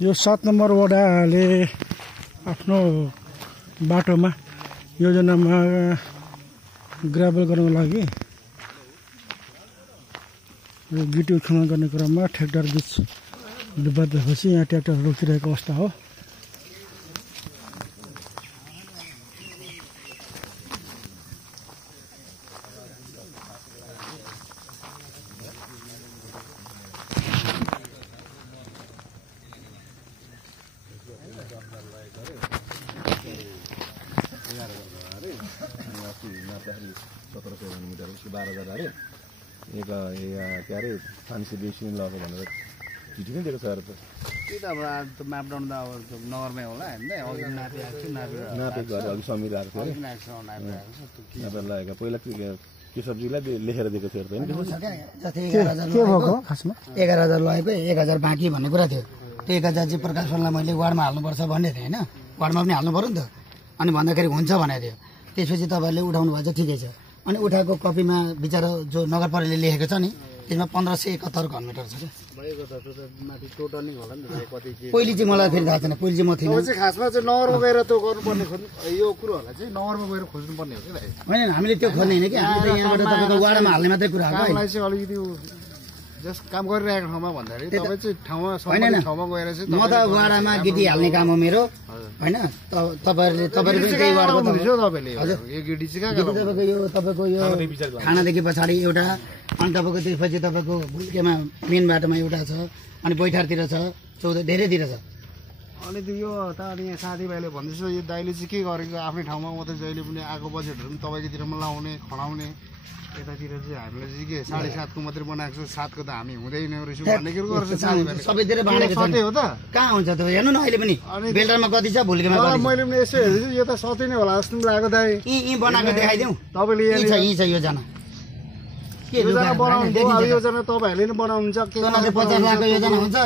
यो 7 नम्बर वडाले आफ्नो बाटोमा योजनामा ग्राभल गर्नको लागि यो गिटी उत्खनन गर्ने क्रममा ट्र्याक्टर बीच बाँधेपछि यहाँ ट्र्याक्टर रोकिरहेको अवस्था हो। के अरे फान्सी बेसी लग्यो भनेर चिठी नै दिएको छ अरे त त्यो त अब मापडाउन त अब नगरमै होला हैन अघि नापेको अरे अघि समिति आएको थियो नापेर लागेको पहिला केशवजीलाई लेखेर दिएको थियो हैन के भएको खासमा 11,000 लगेको 1,000 बाँकी भन्ने कुरा थियो। त्यो 1,000 चाहिँ प्रकाशनलाई मैले वार्डमा हाल्नुपर्छ भन्ने थिएँ हैन, वार्डमा पनि हाल्नु पर्यो नि त। अनि भन्दाखेरि हुन्छ भनेको थियो। त्यसपछि तपाईँहरूले उठाउनु भएको चाहिँ ठिकै छ। अनि उठाएको कपीमा बिचारा जो नगरपालिकाले लेखेको छ नि त्यसमा 1571 घनमिटर छ क्या। पहिले चाहिँ मलाई फेरि थाहा छैन, पहिले चाहिँ म थिएन। खासमा चाहिँ नगरमा गएर त्यो गर्नुपर्ने यो कुरोहरूलाई चाहिँ नगरमा गएर खोज्नुपर्ने हो कि भाइ। होइन हामीले त्यो खोज्ने होइन कि हामीले त यहाँबाट तपाईँको वार्डमा हाल्ने मात्रै कुरा हो। मलाई चाहिँ अलिकति जस काम गरिरहेको ठाउँमा भन्दाखेरि तपाईँ चाहिँ ठाउँमा गएर चाहिँ म त वार्डमा गिटी हाल्ने काम हो मेरो होइन। तपाईँहरूले पनि त्यही वार्डको तपाईँले यो गिटी चाहिँ तपाईँको यो थानादेखि पछाडि एउटा, अनि तपाईँको त्यसपछि तपाईँको भुल्केमा मेन बाटोमा एउटा छ, अनि बैठारतिर छ, 14 धेरैतिर छ। अनि त्यो यो त अनि यहाँ साथीभाइले भन्दैछ यो दाइले चाहिँ के गरेको आफ्नै ठाउँमा मात्रै जहिले पनि आएको बजेटहरू पनि तपाईँकोतिरमा लाउने खनाउने यतातिर चाहिँ हामीले चाहिँ के 7.5 को मात्रै बनाएको छ, 7 को त हामी हुँदैन रहेछौँ भन्ने कुरो गर्छ साथीभाइले। सबैतिर बाँडेको छ सधैँ हो त कहाँ हुन्छ त हेर्नु न अहिले पनि बेल्टरमा कति छ भुल्केमा कति छ। मैले पनि यसो हेर्छु यो त सधैँ नै होला जस्तो लागेको दाइ। यी बनाएको देखाइदेऊ तपाईँले यही छ योजना योजना बनाउनु भयो। अब योजना तपाईँहरूले नै बनाउनुहुन्छ के 50 लाखको योजना हुन्छ,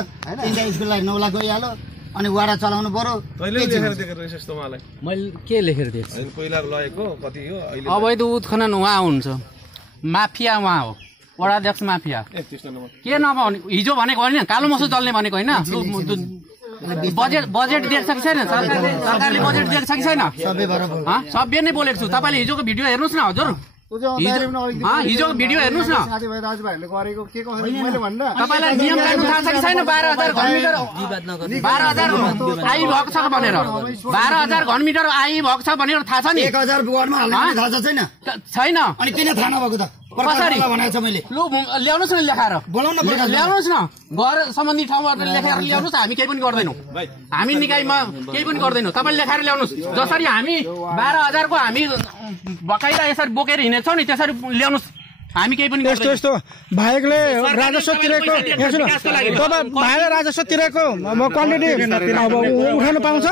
3 स्कुललाई 9 लाख गइहाल्यो। अनि वाडा चलाउनु पर्यो। लेखेर दिएको रहेछ मलाई मैले के लेखेर दिएको छु पहिला लगेको कति हो अहिले अवैध उत्खनन उहाँ हुन्छ, माफिया उहाँ हो, वडा अध्यक्ष माफिया। के नभने हिजो भनेको होइन, कालो मसो चल्ने भनेको होइन। बजेट दिएको छ कि छैन, सरकारले बजेट दिएको छ कि छैन, सबै नै बोलेको छु। तपाईँले हिजोको भिडियो हेर्नुहोस् न हजुर, हिजोको भिडियो हेर्नुहोस् न। साथीभाइ दाजुभाइहरूले गरेको के कसरी मैले भन्दा तपाईँलाई नियम कानुन थाहा छ कि छैन? 12,000 घनमिटर 12,000 आई भएको छ भनेर 12,000 घनमिटर आई भएको छ भनेर थाहा छ नि? 1,000 वार्डमा हाल्ने थाहा छैन? छैन। अनि किन थाहा नभएको त? कसरी भनेको छ मैले? लु ल्याउनुहोस् न लेखाएर, बोलाउन ल्याउनुहोस् न, घर सम्बन्धी ठाउँबाट लेखाएर ल्याउनुहोस्। हामी केही पनि गर्दैनौँ, हामी निकायमा केही पनि गर्दैनौँ। तपाईँले लेखाएर ल्याउनुहोस्। जसरी हामी 12,000 को हामी बकाइदा यसरी बोकेर हिँडेको छौँ नि त्यसरी ल्याउनुहोस्। हामी केही पनि यस्तो यस्तो भाइले राजस्व तिरेको भाइले राजस्व तिरेको क्वान्टिटी अब उठाउनु पाउँछ?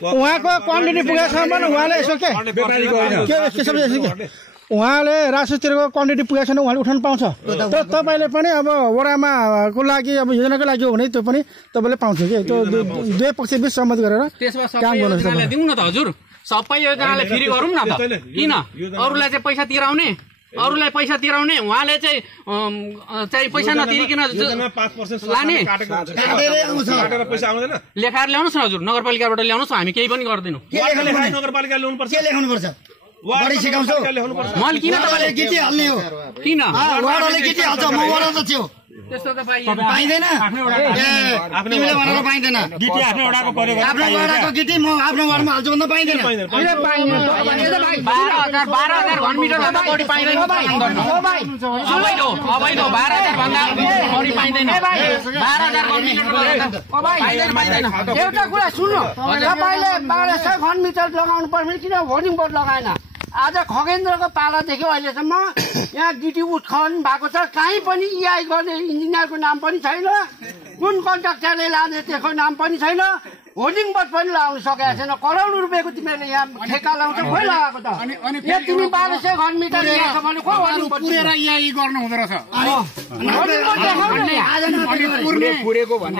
उहाँको क्वान्टिटी पुगेको छ भने उहाँले यसो के उहाँले राजस्व तिरेको क्वान्टिटी पुगेको छैन उहाँले उठाउनु पाउँछ। तर तपाईँले पनि अब वडामा को लागि अब योजनाको लागि हो भने त्यो पनि तपाईँले पाउँछ कि त्यो दुवै पक्ष बिच सहमत गरेर काम गर्नुहोस्। दिउँ न त हजुर, सबै योजनाले फ्री गरौँ न त, किन अरूलाई चाहिँ पैसा तिराउने, अरूलाई पैसा तिराउने, उहाँले चाहिँ पैसा नतिरिकन लाने। लेखाएर ल्याउनुहोस् न हजुर, नगरपालिकाबाट ल्याउनुहोस्, हामी केही पनि गर्दैनौँ। नगरपालिका ल्याउनुपर्छ, के लेख्नुपर्छ? बढी सिकाउँछु मैले किन तपाईँले गिटी हाल्ने हो? किन वाडाले गिटी हाल्छ, म वाडा त छु त्यस्तो त पाइँदैन, तिमीले भनेर पाइँदैन। गिटी आफ्नो वडाको पर्यो, आफ्नो वाडाको गिटी म आफ्नो वाडमा हाल्छु भन्दा पाइँदैन। 12,000 घनमिटर भन्दा बढी पाइँदैन। अवैध 12,000 भन्दा बढी पाइँदैन। 12,000 घनमिटर एउटा कुरा सुन्नु, तपाईँले 1200 घनमिटर लगाउनु पर्ने किन होर्डिङ बोर्ड लगाएन? आज खगेन्द्रको पालादेखि अहिलेसम्म यहाँ गिटी उत्खनन भएको छ, कहीँ पनि इआई गर्ने इन्जिनियरको नाम पनि छैन, कुन कन्ट्राक्टरले लाने त्यसको नाम पनि छैन, होर्डिङ बोर्ड पनि लगाउन सकेको छैन। करोडौँ रुपियाँको तिमीले यहाँ ठेक्का लाउँछ, खोइ लगाएको त? यहाँ तिमी 1200 घनमिटर ल्याएको भने को होर्डिङ बोर्ड पुरेर इआई गर्नु हुँदो रहेछ? होर्डिङ बोर्ड देखाउनु नि। पुरेको भन्ने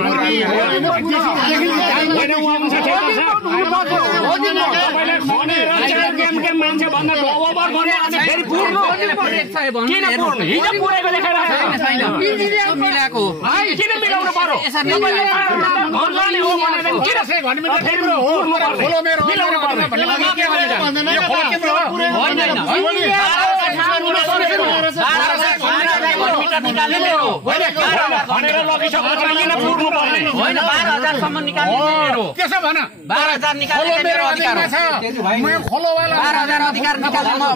मान्छे भन्दा ओभर गर्ने फेरि पुर्नु किन पुर्नु? हिजो पुरेको देखाइरहेको छैन। मिलाएको किन मिलाउनु पर्यो होइन 12,000सम्म निकाल्ने त्यसो भन 12,000 निकाल्ने मेरो अधिकार हो 12,000 अधिकार निकाल्नु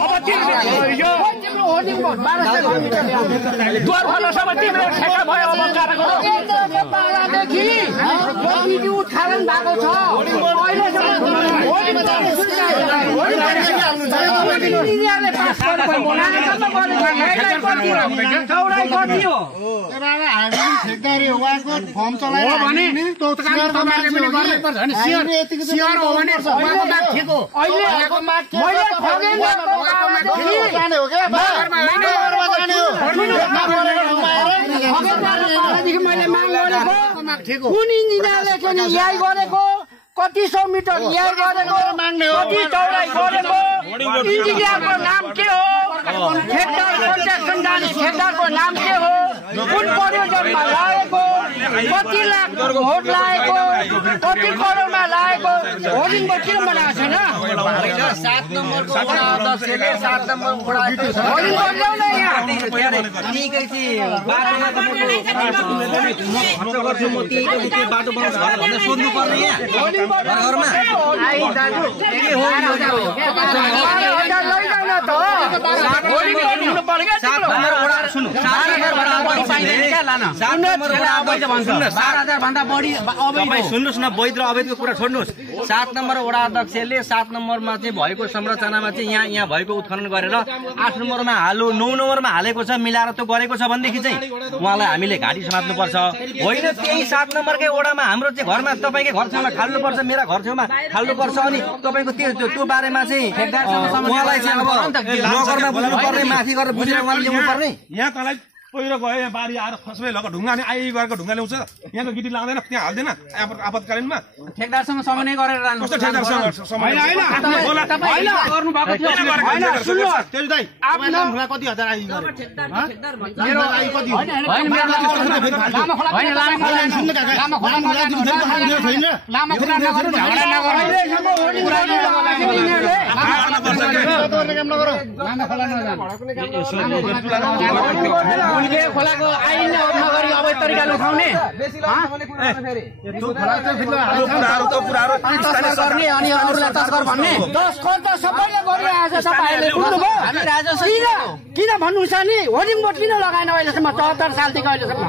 उत्खालन भएको छ चौडाइ कति हो ठेकदारी उहाँको फर्म चलाएर मैले माग गरेको कुन इन्जिनियरले याइ गरेको कति 100 मिटर याइ गरेको कति चौडाइ गरेको इन्जिनियरको नाम के हो ठेकदार कन्ट्राक्सन जाने ठेकदारको नाम के हो कुन परियोजनामा लागेको कति लाख भोट लागेको कति करोडमा लागेको होर्डिङ बोर्ड किन बनाएको छैन 7 नम्बरको वडा अध्यक्षले 7 नम्बर वडा होर्डिङ बोर्ड ल्याउन यहाँ निकै कि बाटोमा त खर्च गर्छु म त्यही बाटो बनाउँछ भनेर सोध्नु पर्ने यहाँ घरमा आई दाजु के हो लैजाउन त होर्डिङ बोर्ड हुनु पर्यो के 7 नम्बर वडा सुन्नु 7 नम्बर वडा पाइदैन क्या लान 7 नम्बर वडा अवैध भन्छ 12,000 भन्दा बढी अवैध सुन्नुस् न वैध र अवैधको कुरा छोड्नुस् 7 नम्बर वडा अध्यक्षले 7 नम्बरमा चाहिँ भएको संरचनामा चाहिँ यहाँ भएको उत्खनन गरेर 8 नम्बरमा हाल्नु 9 नम्बरमा हालेको छ मिलाएर त्यो गरेको छ भनेदेखि चाहिँ उहाँलाई हामीले घाटी समात्नु पर्छ होइन त्यही 7 नम्बरकै वडामा हाम्रो चाहिँ घरमा तपाईकै घर छेउमा खाल्नु पर्छ मेरा घर छेउमा खाल्नु पर्छ अनि तपाईको त्यो बारेमा चाहिँ उहाँलाई चाहिँ अब नगरमा बुझ्नु पर्ने माथि गरेर बुझेर उहाँले ल्याउनु पर्ने यहाँ तँलाई पहिरो गयो यहाँ बारी आएर खसबै लग ढुङ्गा नि आइगरेको ढुङ्गा ल्याउँछ यहाँको गिटी लाग्दैन त्यहाँ हाल्दैन आपतकालीनमा ठेकदारसँग समन्वय गरेर लानु कस्तो ठेकदारसँग कति हजार आइ खोलाको आइन नगरी अवैध तरिकाले उठाउने गर्ने अनि अरूलाई तस्कर भन्ने तस्कर त सबैले गरिरहेको छ तपाईँहरूले बुझ्नुभयो किन भन्नुहुन्छ नि होर्डिङ बोर्ड किन लगाएन अहिलेसम्म 74 सालदेखि अहिलेसम्म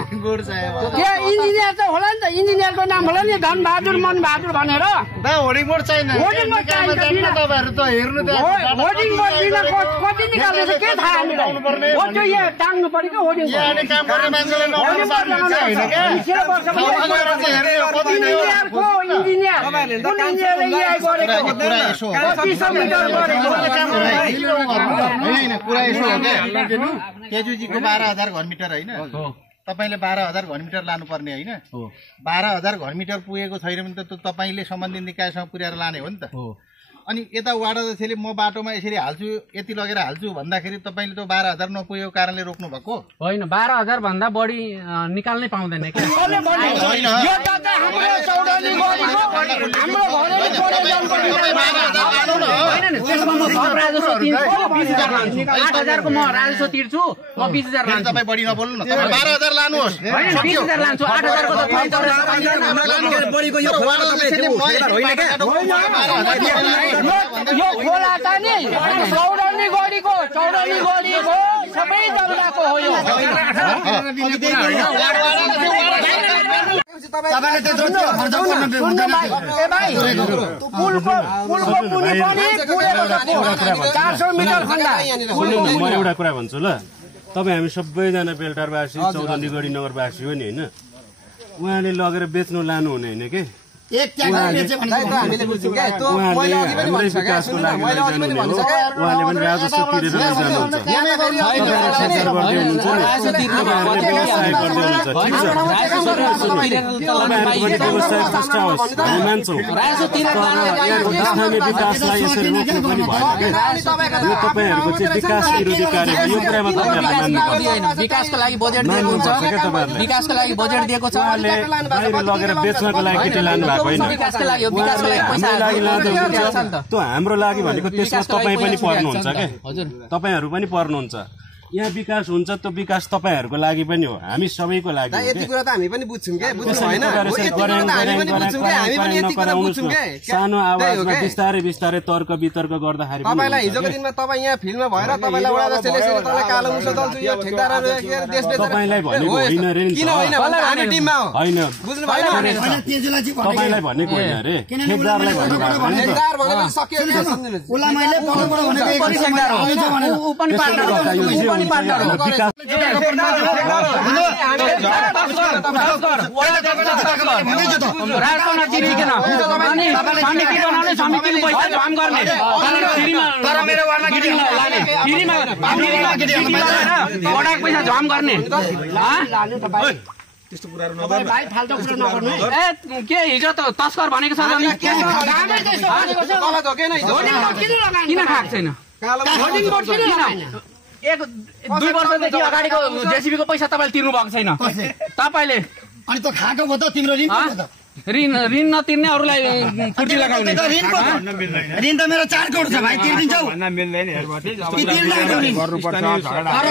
त्यहाँ इन्जिनियर त होला नि त इन्जिनियरको नाम होला नि धनबहादुर मनबहादुर भनेर होर्डिङ बोर्ड चाहिएन होर्डिङ बोर्ड चाहिन्छ तपाईँहरू त हेर्नु होर्डिङ बोर्ड दिन कति निकाल्दैछ के थाहा हामीलाई हो त्यो यहाँ टाङ्नु पर्यो कि होर्डिङ बोर्ड काम गर्ने मान्छेले केजुजीको 12,000 घर मिटर होइन तपाईँले 12,000 घर मिटर लानुपर्ने होइन 12,000 घर मिटर पुगेको छैन भने त तपाईँले सम्बन्धित निकायसँग पुर्याएर लाने हो नि त अनि यता वार्ड अध्यक्षले म बाटोमा यसरी हाल्छु यति लगेर हाल्छु भन्दाखेरि तपाईँले त 12,000 नपुगेको कारणले रोक्नु भएको होइन 12,000 भन्दा बढी निकाल्नै पाउँदैन को म राजस्व तिर्छु म 20,000 लान्छु तपाईँ बढी नबोल्नु न 12,000 लानुहोस् 20,000 लान्छु 8,000 को त बढीको यो यो खोला त नि चौडनी गढीको सबै जग्गाको हो यो पुलको मुनि पनि पुरेको छ 400 मिटर खण्ड म एउटा कुरा भन्छु ल तपाईँ हामी सबैजना बेलटारवासी चौधरी गढी नगरवासी हो नि होइन उहाँले लगेर बेच्नु लानु हुने होइन के एक ट्याङ्कर बेच्यो भने हामीले बुझ्छौँ क्या त्यो मैले अघि पनि भनिसकेँ सुन्नु न मैले अघि पनि भनिसकेँ उहाँले पनि राजस्व तिरेर जानुहुन्छ विकासलाई यसरी रोक्नु पनि भएन। यो तपाईँहरूको चाहिँ विकास विरोधी कार्य यो कुरामा तपाईँहरूलाई मान्नु पर्छ। विकासको लागि बजेट दिएको छ, विकासको लागि बजेट दिएको छ, बाहिर लगेर बेच्नको लागि केटी लानु भएको होइन। विकासको लागि हो, विकासको लागि पैसा त्यो हाम्रो लागि भनेको त्यसमा तपाईँ पनि पर्नुहुन्छ क्या, तपाईँहरू पनि पर्नुहुन्छ। यहाँ विकास हुन्छ त्यो विकास तपाईँहरूको लागि पनि हो, हामी सबैको लागि हो। यति कुरा त हामी पनि बुझ्छौँ क्या, बुझ्नु भएन सानो आवाजमा बिस्तारै बिस्तारै तर्क वितर्क गर्दाखेरि तपाईँलाई हिजोको दिनमा तपाईँ यहाँ फिल्डमा भएर तपाईँलाई वडा अध्यक्षले तपाईँलाई कालो मुसो दल्छु यो ठेकदारहरू देश तपाईँलाई भनेको होइन रे, किन होइन हामी टिममा हो होइन बुझ्नु भएन तपाईँलाई भनेको होइन रे, ठेकदारलाई भनेको ठेकदार भनेपछि सकियो पैसा झम गर्ने के हिजो त तस्कर भनेको छ किन खाएको छैन? 1-2 वर्षदेखि अगाडिको जेसीबीको पैसा तपाईँले तिर्नु भएको छैन। तपाईँले अनि त खाएको भयो त तिम्रो ऋण नतिर्ने अरूलाई फुर्ती लगाउने ऋण त मेरो 4 करोड छ भाइ, तिर्दिन्छौ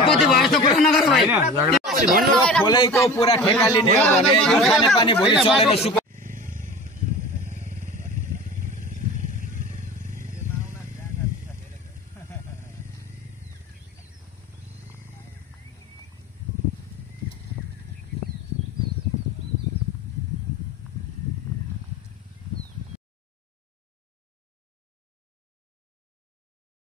कति भयो यस्तो कुरा नगर भाइ। खोलेको पुरा ठेका लिने हो भने यो खाने पानी भोलि चलेर